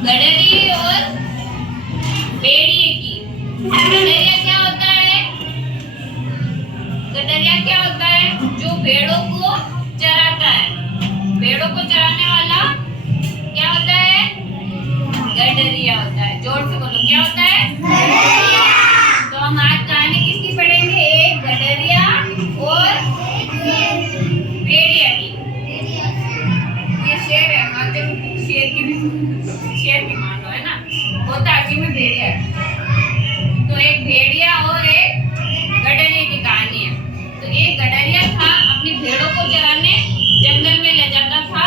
गडरी और भेड़िए की। गडरिया क्या होता है? गडरिया क्या होता है? जो भेड़ों को चराता है। भेड़ों को चराने वाला क्या होता है? गडरिया होता है। जोर से बोलो, क्या होता है? गडरिया। तो हम आज कहानी किसकी पढ़ेंगे? एक गडरिया और भेड़िया की। ये शेर है, हाँ चलो शेर भी मान लो, है ना? होता आखिर में भेड़िया है। तो एक भेड़िया और एक गडरिया की कहानी है। तो एक गडरिया था, अपनी भेड़ों को चराने जंगल में ले जाता था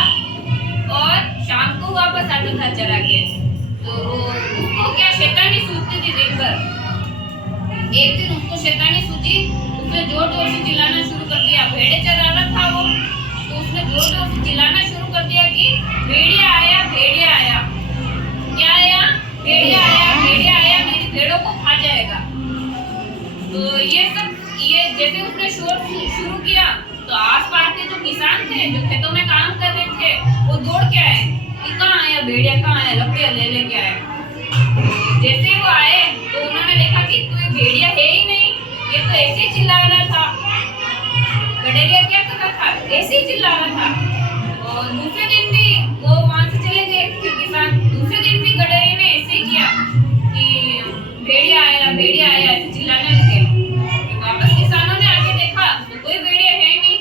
और शाम को वापस आता था चरा के। तो उसको क्या शैतानी सूझती थी दिन भर। एक दिन उसको शैतानी सूझी, उसने जोर जोर से चिल्लाना शुरू कर दिया। भेड़े चरा रहा था वो, तो उसने जोर जोर से चिल्लाना शुरू कर दिया कि भेड़िया आया, भेड़िया आया। क्या आया? भेड़िया आया, भेड़िया आया, मेरी भेड़ों को खा जाएगा। तो ये जैसे उसने शोर शुरू किया तो आसपास के जो किसान थे, जो खेतों में काम कर रहे थे, वो दौड़ के आए कि कहाँ आया भेड़िया, कहाँ आया, लकड़ियाँ ले लेके आए। जैसे वो आए तो उन्होंने देखा कि कोई भेड़िया है ही नहीं, ये तो ऐसे ही चिल्ला रहा था। गडरिया क्या कर रहा था? ऐसे ही चिल्ला रहा था। और दूसरे दिन भी वो वहां से चले गए फिर किसान। दूसरे दिन भी गडरिया ने ऐसे ही किया कि भेड़िया आया, भेड़िया आया, ऐसे चिल्लाने लगे। वापस किसानों ने आके देखा तो कोई भेड़िया है नहीं।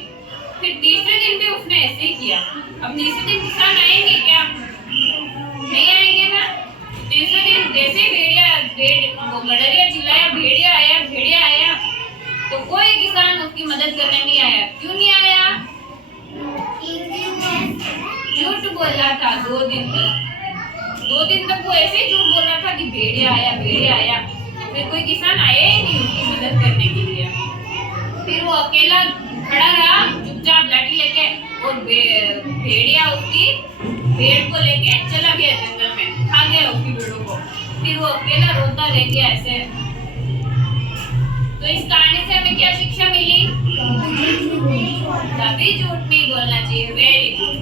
फिर तीसरे दिन भी उसने ऐसे ही किया। अब तीसरे दिन किसान आएंगे क्या? नहीं आएंगे ना। तीसरे दिन जैसे वो गडरिया चिल्लाया, भेड़िया आया, भेड़िया आया, तो कोई किसान उसकी मदद करने नहीं आया। क्यों नहीं आया? झूठ बोल रहा था 2 दिन तक। 2 दिन तक वो ऐसे ही झूठ बोल रहा था कि भेड़िया आया, भेड़िया आया। फिर कोई किसान आया ही नहीं उसकी मदद करने के लिए। फिर वो अकेला खड़ा रहा चुपचाप लाठी लेके, और भेड़िया उसकी भेड़ को लेके चला गया जंगल में, खा गया उसकी भेड़ों को। फिर वो अकेला रोता रह गया ऐसे। तो इस कहानी से हमें क्या शिक्षा मिली? कभी झूठ नहीं बोलना चाहिए। Very good.